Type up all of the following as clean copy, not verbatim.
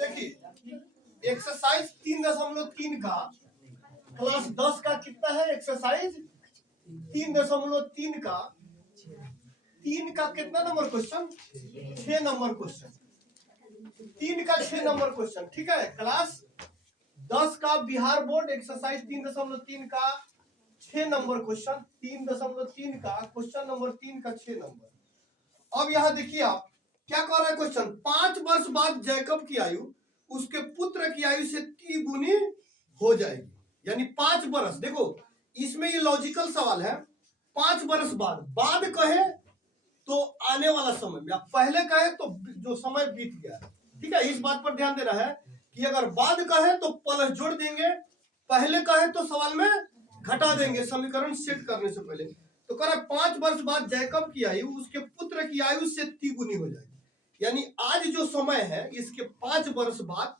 देखिए एक्सरसाइज 3.3 का क्लास 10 का कितना है? एक्सरसाइज 3.3 का 3 का कितना नंबर क्वेश्चन? 6 number question. 3 का 6 नंबर क्वेश्चन, ठीक है। क्लास 10 का बिहार बोर्ड एक्सरसाइज 3.3 का 6 नंबर क्वेश्चन। 3.3 का क्वेश्चन नंबर 3 का 6 नंबर। अब यहाँ देखिए आप क्या कर रहे हैं क्वेश्चन। 5 वर्ष बाद जैकब की आयु उसके पुत्र की आयु से 3 गुनी हो जाएगी, यानी 5 वर्ष। देखो इसमें ये लॉजिकल सवाल है। 5 वर्ष बाद, बाद कहे तो आने वाला समय में, पहले कहे तो जो समय बीत गया, ठीक है। इस बात पर ध्यान देना है कि अगर बाद कहे तो प्लस जोड़ देंगे, पहले कहे तो सवाल में घटा देंगे समीकरण सेट करने से पहले। तो कह रहा 5 वर्ष बाद जैकब की आयु उसके पुत्र की आयु से 3 गुनी हो जाएगी, यानी आज जो समय है इसके 5 वर्ष बाद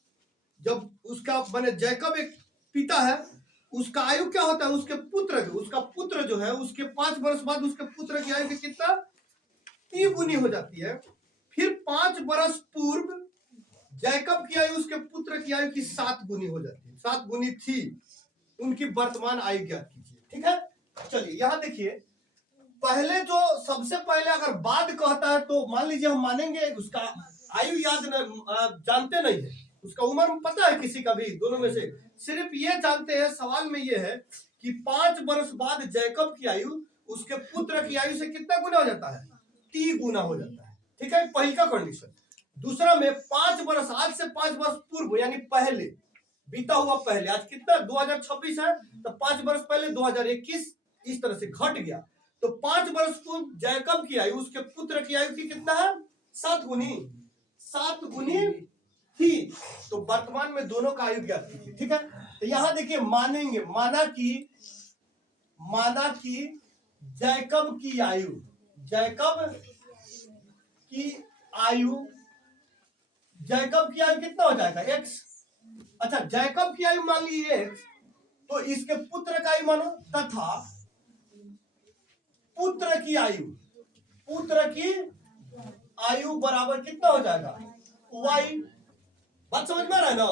जब उसका माने जैकब एक पिता है, उसका आयु क्या होता है? उसके पुत्र की, उसका पुत्र जो है उसके 5 वर्ष बाद उसके पुत्र की आयु की कितना? 3 गुनी हो जाती है। फिर 5 वर्ष पूर्व जैकब की आयु उसके पुत्र की आयु की 7 गुनी हो जाती है। 7 गुनी थी उनकी वर्तमान आयु ज्ञात कीजिए, ठीक है। चलिए यहाँ देखिए, पहले जो सबसे पहले अगर बाद कहता है तो मान लीजिए हम मानेंगे उसका आयु याद जानते नहीं है, उसका उम्र पता है किसी का भी, दोनों में से सिर्फ ये जानते हैं। सवाल में ये है कि 5 वर्ष बाद जैकब की आयु उसके पुत्र की आयु से कितना गुना हो जाता है? 3 गुना हो जाता है, ठीक है। पहली का कंडीशन। दूसरा में 5 वर्ष, आज से 5 वर्ष पूर्व यानी पहले, बीता हुआ पहले, आज कितना 2026 है तो 5 वर्ष पहले 2021, इस तरह से घट गया। तो 5 वर्ष पूर्व जैकब की आयु उसके पुत्र की आयु की कितना है? 7 गुनी, 7 गुनी थी। तो वर्तमान में दोनों का आयु ज्ञात कीजिए, ठीक है। तो यहां देखिए मानेंगे, माना कि जैकब की आयु, जैकब की आयु कितना हो जाएगा? x। अच्छा, जैकब की आयु मान लीजिए x, तो इसके पुत्र का आयु मानो, तथा पुत्र की आयु बराबर कितना हो जाएगा? y। बात समझ में आ रहा है ना?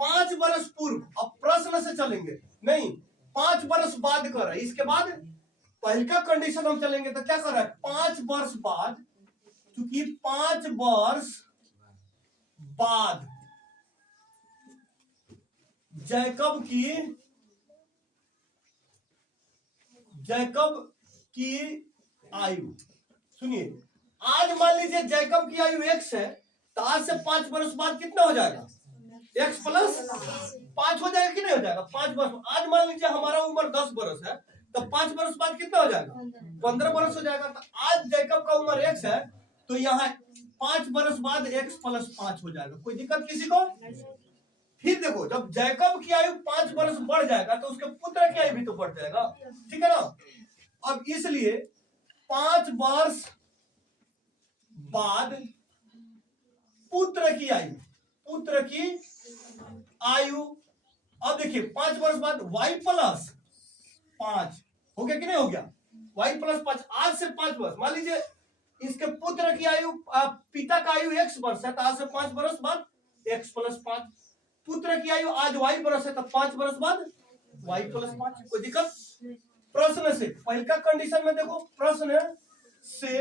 5 वर्ष पूर्व, अब प्रश्न से चलेंगे नहीं, 5 वर्ष बाद कर रहा है। इसके बाद पहले का कंडीशन हम चलेंगे तो क्या कर रहा है? 5 वर्ष बाद, क्योंकि 5 वर्ष बाद जैकब की आयु, सुनिए, आज मान लीजिए जैकब की आयु x है, तो आज से 5 वर्ष बाद कितना हो जाएगा? x प्लस 5 हो जाएगा कि नहीं हो जाएगा? 5 वर्ष, आज मान लीजिए हमारा उम्र 10 वर्ष है, तो 5 वर्ष बाद कितना हो जाएगा? 15 वर्ष हो जाएगा। तो आज जैकब का उम्र x है, तो यहाँ 5 वर्ष बाद x प्लस 5 हो जाएगा। कोई दिक्कत किसी को? फिर देखो, जब जैकब की आयु 5 वर्ष बढ़ जाएगा तो उसके पुत्र की आयु भी तो बढ़ जाएगा, ठीक है ना। अब इसलिए 5 वर्ष बाद पुत्र की आयु, अब देखिए 5 वर्ष बाद y प्लस 5 हो गया कि नहीं हो गया? y प्लस 5, आज से 5 वर्ष, मान लीजिए इसके पुत्र की आयु, पिता का आयु x वर्ष है, तो आज से 5 वर्ष बाद x प्लस 5, पुत्र की आयु आज y वर्ष है, तो 5 वर्ष बाद y प्लस 5। कोई दिक्कत? प्रश्न से पहले का कंडीशन में देखो, प्रश्न से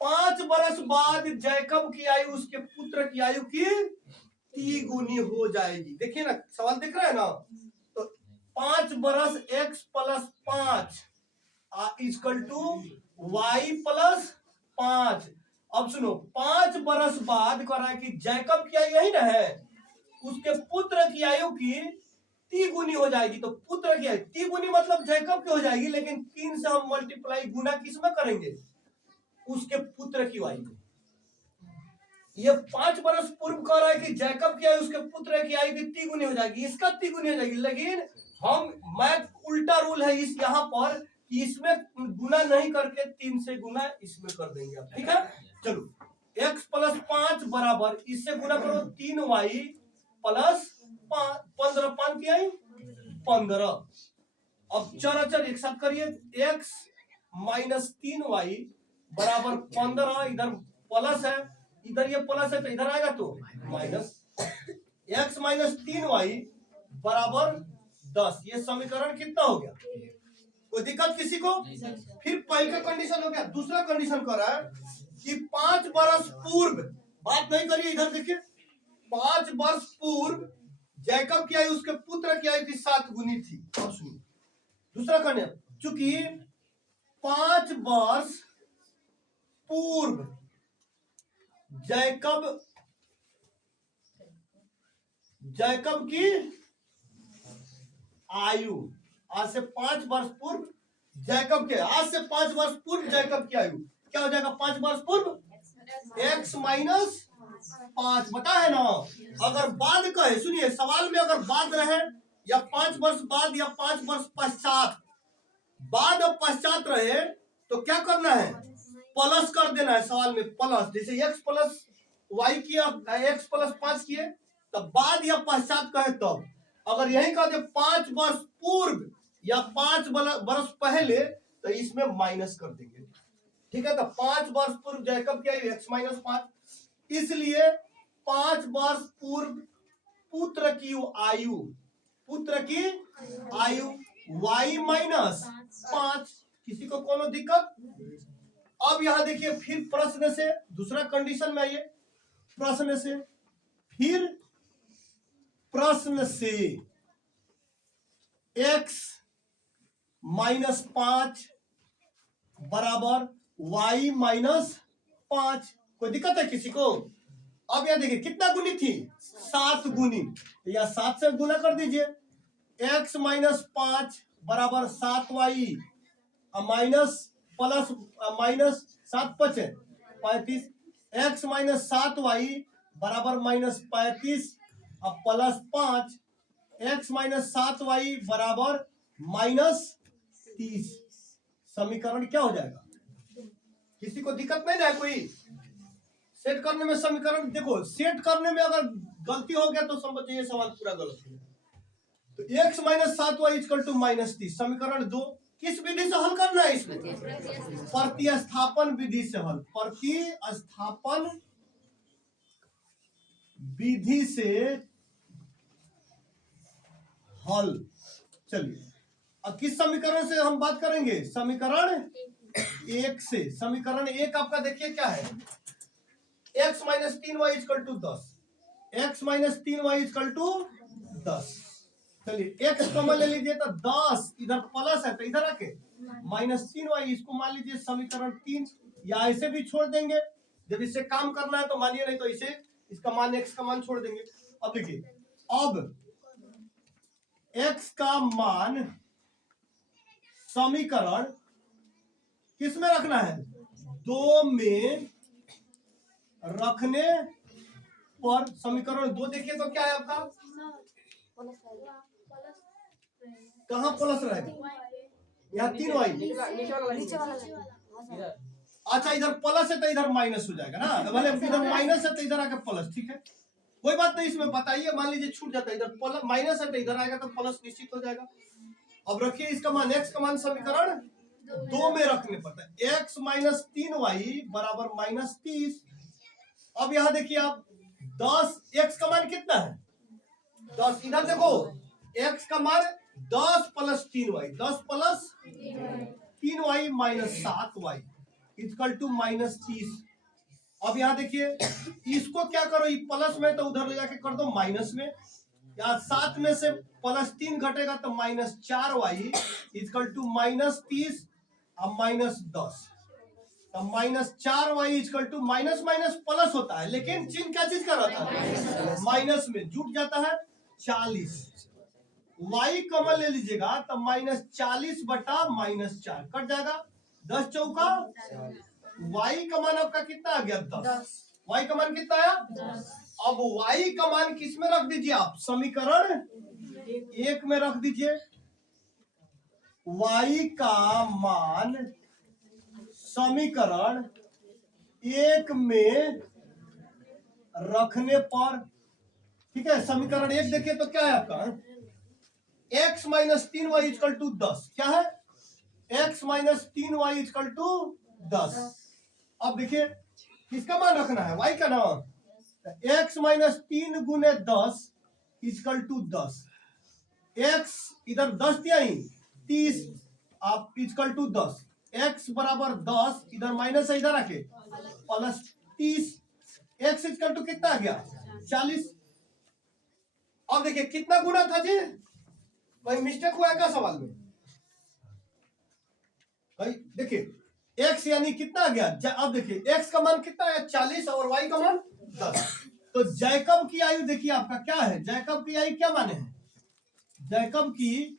5 वर्ष बाद जैकब की आयु उसके पुत्र की आयु की 3 गुनी हो जाएगी। देखिए ना, सवाल दिख रहा है ना। तो 5 वर्ष x plus 5 equal to y plus 5। अब सुनो, 5 वर्ष बाद कह रहा है कि जैकब की आयु यही ना है, उसके पुत्र की आयु की 3 गुनी हो जाएगी। तो पुत्र की आयु 3 गुनी मतलब जैकब की हो जाएगी, लेकिन 3 से हम मल्टीप्लाई, गुना किसमें करेंगे? उसके पुत्र की आयु। ये 5 वर्ष पूर्व कह रहा है कि जैकब की आयु उसके पुत्र की आयु की 3 गुनी हो जाएगी, इसका 3 गुनी हो जाएगी। लेकिन हम मैथ उल्टा रूल है इस यहाँ पर कि इसमें गुना नहीं करके 3 से गुना इसमें कर देंगे आप, ठीक है। चलो, x प्लस 5 बराबर, इससे गुना करो 3y प्लस 15, 5 की आई 15। अब चर एक साथ करिए, x माइनस 3y बराबर 15, इधर प्लस है, इधर ये प्लस है तो इधर आएगा तो माइनस। x माइनस 3y बराबर 10। ये समीकरण कितना हो गया? कोई दिक्कत किसी को? फिर पहले का कंडीशन हो गया, दूसरा कंडीशन कर रहा है कि 5 वर्ष पूर्व, बात नहीं करिए, इधर देखिए, 5 वर्ष पूर्व जैकब की आयु उसके पुत्र की आयु की 7 गुनी थी। अब सुनिए दूसरा कंडीशन, चूंकि 5 वर्ष पूर्व जैकब की आयु, आज से 5 वर्ष पूर्व जैकब के, आज से 5 वर्ष पूर्व जैकब की आयु क्या हो जाएगा? 5 वर्ष पूर्व x माइनस 5 बता है ना। अगर बाद कहे, सुनिए सवाल में अगर बाद रहे या 5 वर्ष बाद या 5 वर्ष पश्चात, बाद और पश्चात रहे तो क्या करना है? प्लस कर देना है सवाल में, प्लस। जैसे x प्लस वाई किया, x प्लस 5 किए, तब बाद या पश्चात कहे तब। अगर यही कह दे 5 वर्ष पूर्व या 5 वर्ष पहले तो इसमें माइनस कर देंगे, ठीक है। तो 5 वर्ष पूर्व जैकब की आयु x माइनस 5, इसलिए 5 वर्ष पूर्व पुत्र की आयु y माइनस 5। किसी को कोनो दिक्कत? अब यहां देखिए, फिर प्रश्न से दूसरा कंडीशन में आइए, प्रश्न से x माइनस 5 बराबर y माइनस 5। कोई दिक्कत है किसी को? अब यहां देखिए कितना गुनी थी? 7 गुनी, तो या 7 से गुना कर दीजिए। x माइनस 5 बराबर 7y minus plus minus 7 5 35, x minus 7y बराबर माइनस 35 अब प्लस 5, x माइनस 7y बराबर माइनस 30। समीकरण क्या हो जाएगा? किसी को दिक्कत नहीं ना? कोई सेट करने में समीकरण, देखो सेट करने में अगर गलती हो गया तो समझिए ये सवाल पूरा गलत हो गया। तो x minus 7y equal to minus 30, समीकरण 2 किस विधि से हल करना है? इसमें प्रतिस्थापन विधि से हल, प्रतिस्थापन विधि से हल। चलिए अब किस समीकरण से हम बात करेंगे? समीकरण 1 से। समीकरण 1 आपका देखिए क्या है? x minus 3y equal to 10, x minus 3y equal to 10। चलिए x कॉमन ले लीजिए तो 10 इधर प्लस है तो इधर आके माइनस 3y, इसको मान लीजिए समीकरण 3, या ऐसे भी छोड़ देंगे जब इससे काम करना है तो मानिए, नहीं तो इसे इसका मान x का मान छोड़ देंगे। अब देखिए, अब x का मान समीकरण किस में रखना है? 2 में रखने पर समीकरण 2 देखिए तो क्या है आपका? कहाँ प्लस रहेगा? यहाँ 3y। अच्छा इधर प्लस है तो इधर माइनस हो जाएगा ना, तो भले इधर माइनस है तो इधर आके प्लस, ठीक है कोई बात नहीं। इसमें बताइए, मान लीजिए छूट जाता है, इधर प्लस माइनस है तो इधर आएगा तो प्लस निश्चित हो जाएगा। अब रखिए इसका मान, x का मान समीकरण 2 में रखने पड़ता है, x माइनस 3y बराबर माइनस 30। अब यहाँ देखिए आप 10, x का मान कितना है? 10, इधर देखो x का मान 10 plus 3y, 10 plus 3y minus 7y equal to minus 30। अब यहाँ देखिए इसको क्या करो, ये प्लस में तो उधर ले जाके कर दो माइनस में, या 7 में से प्लस 3 घटेगा तो minus 4y equal to minus 30 अब माइनस 10। तो minus 4y equal to minus minus plus होता है, लेकिन चिन्ह क्या चीज का रहता है? माइनस में जुट जाता है 40। y कॉमन ले लीजिएगा तो माइनस 40 बटा माइनस 4 कट जाएगा, 10 चौका y का मान आपका कितना आ गया? 10। y का मान कितना आया? 10। अब y का मान किस में रख दीजिए आप? समीकरण 1 में रख दीजिए। y का मान समीकरण 1 में रखने पर, ठीक है, समीकरण 1 देखिए तो क्या है आपका? x minus 3y equal to 10, क्या है? x minus 3y equal to 10। अब देखिए किसका मान रखना है? y का नाम। x माइनस 3 गुने 10 इजकल टू 10, x इधर 10 दिया ही 30 आप इजकल टू 10, x बराबर 10 इधर माइनस है इधर आके प्लस 30, x इजकल टू कितना आ गया 40। अब देखिए कितना गुना था जी, भाई मिस्टेक हुआ है क्या सवाल में? भाई देखिए x यानी कितना आ गया, अब देखिए x का मान कितना है 40 और y का मान 10। तो जैकब की आयु देखिए आपका क्या है, जैकब की आयु क्या माने हैं, जैकब की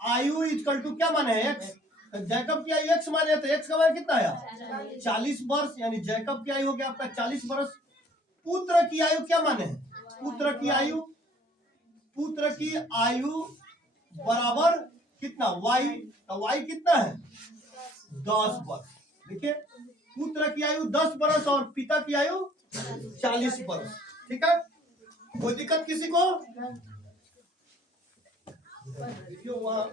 आयु इक्वल टू क्या माने हैं x, जैकब की आयु x माने तो x का मान कितना आया 40 वर्ष, यानी जैकब की आयु हो गया आपका 40 वर्ष। पुत्र की आयु क्या माने हैं, पुत्र की आयु बराबर कितना y, तो y कितना है 10 वर्ष। देखिए पुत्र की आयु 10 वर्ष और पिता की आयु 40 वर्ष। ठीक है, कोई दिक्कत किसी को? देखिए वहां